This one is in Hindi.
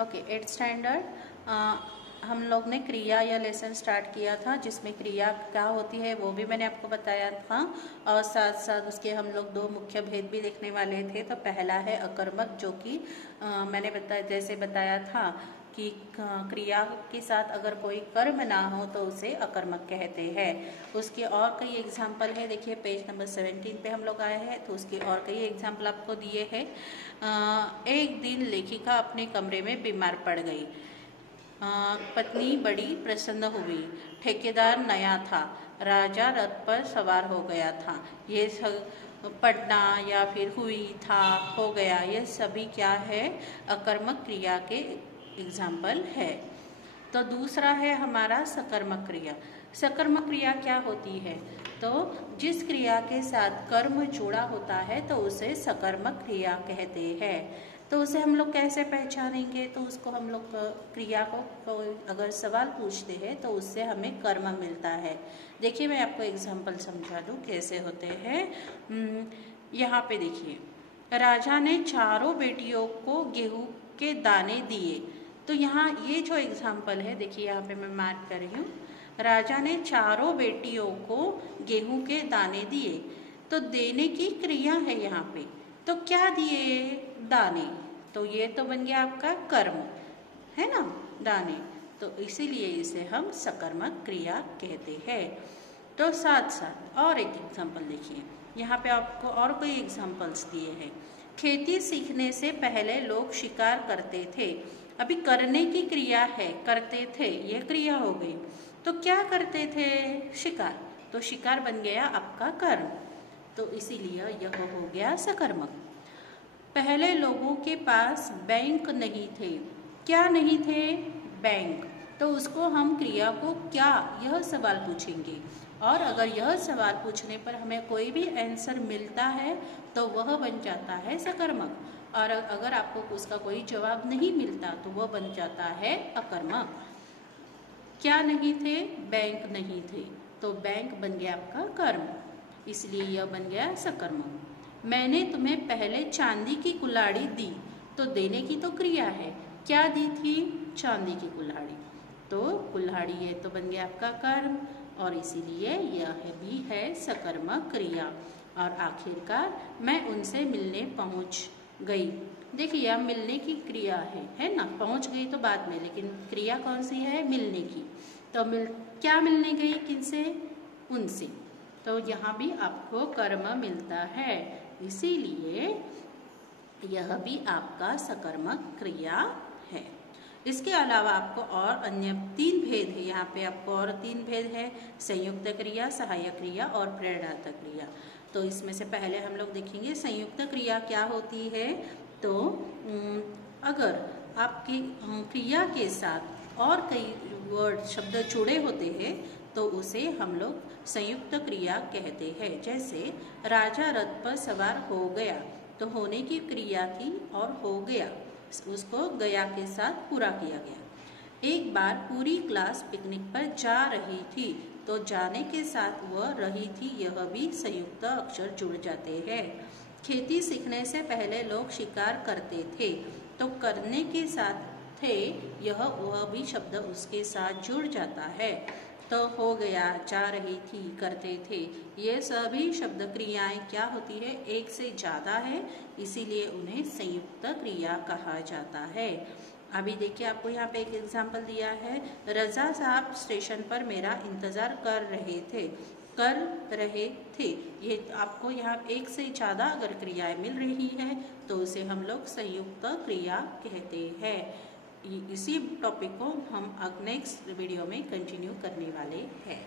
ओके, 8th स्टैंडर्ड हम लोग ने क्रिया या लेसन स्टार्ट किया था, जिसमें क्रिया क्या होती है वो भी मैंने आपको बताया था, और साथ साथ उसके हम लोग दो मुख्य भेद भी देखने वाले थे। तो पहला है अकर्मक, जो कि मैंने जैसे बताया था कि क्रिया के साथ अगर कोई कर्म ना हो तो उसे अकर्मक कहते हैं। उसके और कई एग्जाम्पल है, देखिए पेज नंबर 17 पे हम लोग आए हैं, तो उसके और कई एग्जाम्पल आपको दिए हैं। एक दिन लेखिका अपने कमरे में बीमार पड़ गई। पत्नी बड़ी प्रसन्न हुई। ठेकेदार नया था। राजा रथ पर सवार हो गया था। ये सब पढ़ना या फिर हुई, था, हो गया, ये सभी क्या है, अकर्मक क्रिया के एग्जाम्पल है। तो दूसरा है हमारा सकर्मक क्रिया। सकर्मक क्रिया क्या होती है? तो जिस क्रिया के साथ कर्म जुड़ा होता है तो उसे सकर्मक क्रिया कहते हैं। तो उसे हम लोग कैसे पहचानेंगे? तो उसको हम लोग क्रिया को अगर सवाल पूछते हैं तो उससे हमें कर्म मिलता है। देखिए मैं आपको एग्जाम्पल समझा दूँ कैसे होते हैं। यहाँ पे देखिए, राजा ने चारों बेटियों को गेहूं के दाने दिए। तो यहाँ ये जो एग्जाम्पल है, देखिए यहाँ पे मैं मार्क कर रही हूँ, राजा ने चारों बेटियों को गेहूं के दाने दिए। तो देने की क्रिया है यहाँ पे। तो क्या दिए? दाने। तो ये तो बन गया आपका कर्म, है ना, दाने। तो इसीलिए इसे हम सकर्मक क्रिया कहते हैं। तो साथ साथ और एक एग्जाम्पल देखिए, यहाँ पे आपको और कोई एग्जाम्पल्स दिए हैं। खेती सीखने से पहले लोग शिकार करते थे। अभी करने की क्रिया है, करते थे, ये क्रिया हो गई। तो क्या करते थे? शिकार। तो शिकार बन गया आपका कर्म। तो इसीलिए यह हो गया सकर्मक। पहले लोगों के पास बैंक नहीं थे। क्या नहीं थे? बैंक। तो उसको हम क्रिया को क्या, यह सवाल पूछेंगे, और अगर यह सवाल पूछने पर हमें कोई भी आंसर मिलता है तो वह बन जाता है सकर्मक, और अगर आपको उसका कोई जवाब नहीं मिलता तो वह बन जाता है अकर्मक। क्या नहीं थे? बैंक नहीं थे। तो बैंक बन गया आपका कर्म, इसलिए यह बन गया सकर्मक। मैंने तुम्हें पहले चांदी की कुल्हाड़ी दी। तो देने की तो क्रिया है। क्या दी थी? चांदी की कुल्हाड़ी। तो कुल्हाड़ी ये तो बन गया आपका कर्म, और इसीलिए यह भी है सकर्मक क्रिया। और आखिरकार मैं उनसे मिलने पहुंच गई। देखिए यह मिलने की क्रिया है ना, पहुंच गई तो बाद में, लेकिन क्रिया कौन सी है? मिलने की। तो क्या मिलने गई? किनसे? उनसे। तो यहाँ भी आपको कर्म मिलता है, इसीलिए यह भी आपका सकर्मक क्रिया है। इसके अलावा आपको और अन्य 3 भेद है, यहाँ पे आपको और 3 भेद है, संयुक्त क्रिया, सहायक क्रिया और प्रेरणात्मक क्रिया। तो इसमें से पहले हम लोग देखेंगे संयुक्त क्रिया क्या होती है। तो अगर आपकी क्रिया के साथ और कई वर्ड, शब्द जुड़े होते हैं तो उसे हम लोग संयुक्त क्रिया कहते हैं। जैसे राजा रथ पर सवार हो गया, तो होने की क्रिया थी और हो गया, उसको गया के साथ पूरा किया गया। एक बार पूरी क्लास पिकनिक पर जा रही थी, तो जाने के साथ वह रही थी, यह भी संयुक्त अक्षर जुड़ जाते हैं। खेती सीखने से पहले लोग शिकार करते थे, तो करने के साथ थे, यह वह भी शब्द उसके साथ जुड़ जाता है। तो हो गया, जा रही थी, करते थे, ये सभी शब्द क्रियाएं क्या होती है? एक से ज़्यादा है, इसीलिए उन्हें संयुक्त क्रिया कहा जाता है। अभी देखिए आपको यहाँ पे एक एग्जाम्पल दिया है, रजा साहब स्टेशन पर मेरा इंतज़ार कर रहे थे। कर रहे थे, ये आपको यहाँ एक से ज़्यादा अगर क्रियाएं मिल रही है तो उसे हम लोग संयुक्त क्रिया कहते हैं। इसी टॉपिक को हम नेक्स्ट वीडियो में कंटिन्यू करने वाले हैं।